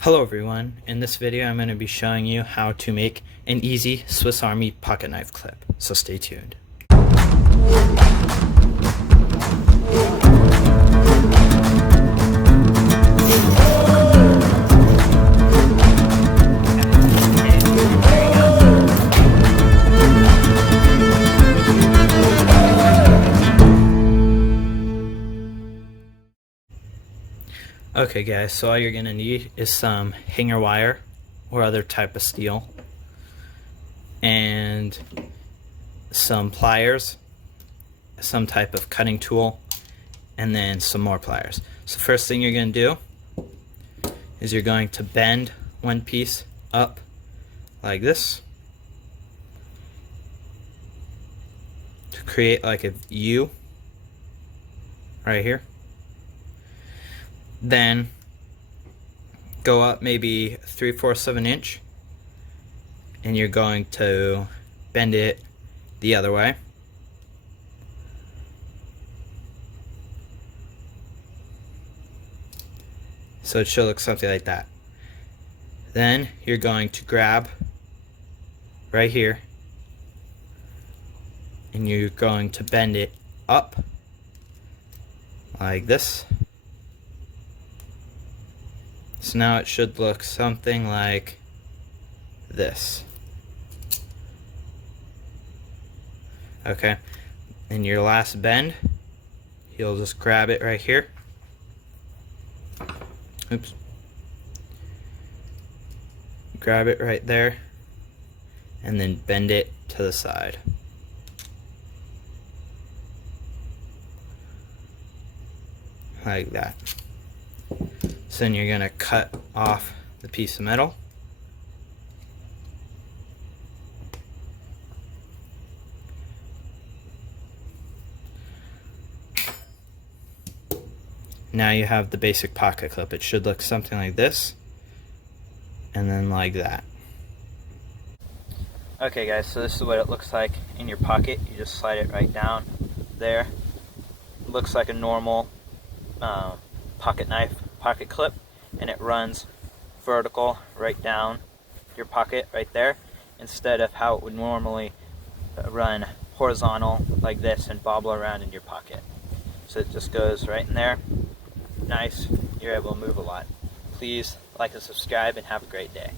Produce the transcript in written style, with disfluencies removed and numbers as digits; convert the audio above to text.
Hello everyone, in this video I'm going to be showing you how to make an easy Swiss Army pocket knife clip, so stay tuned. Okay guys, so all you're going to need is some hanger wire or other type of steel and some pliers, some type of cutting tool, and then some more pliers. So first thing you're going to do is you're going to bend one piece up like this to create like a U right here. Then go up maybe 3/4 of an inch and you're going to bend it the other way. So it should look something like that. Then you're going to grab right here and you're going to bend it up like this. So now it should look something like this. Okay, and your last bend, you'll just grab it right here. Oops. Grab it right there and then bend it to the side. Like that. So then you're going to cut off the piece of metal. Now you have the basic pocket clip. It should look something like this and then like that. Okay guys, so this is what it looks like in your pocket. You just slide it right down there. It looks like a normal pocket knife pocket clip, and it runs vertical right down your pocket right there instead of how it would normally run horizontal like this and bobble around in your pocket. So it just goes right in there. Nice, you're able to move a lot. Please like and subscribe and have a great day.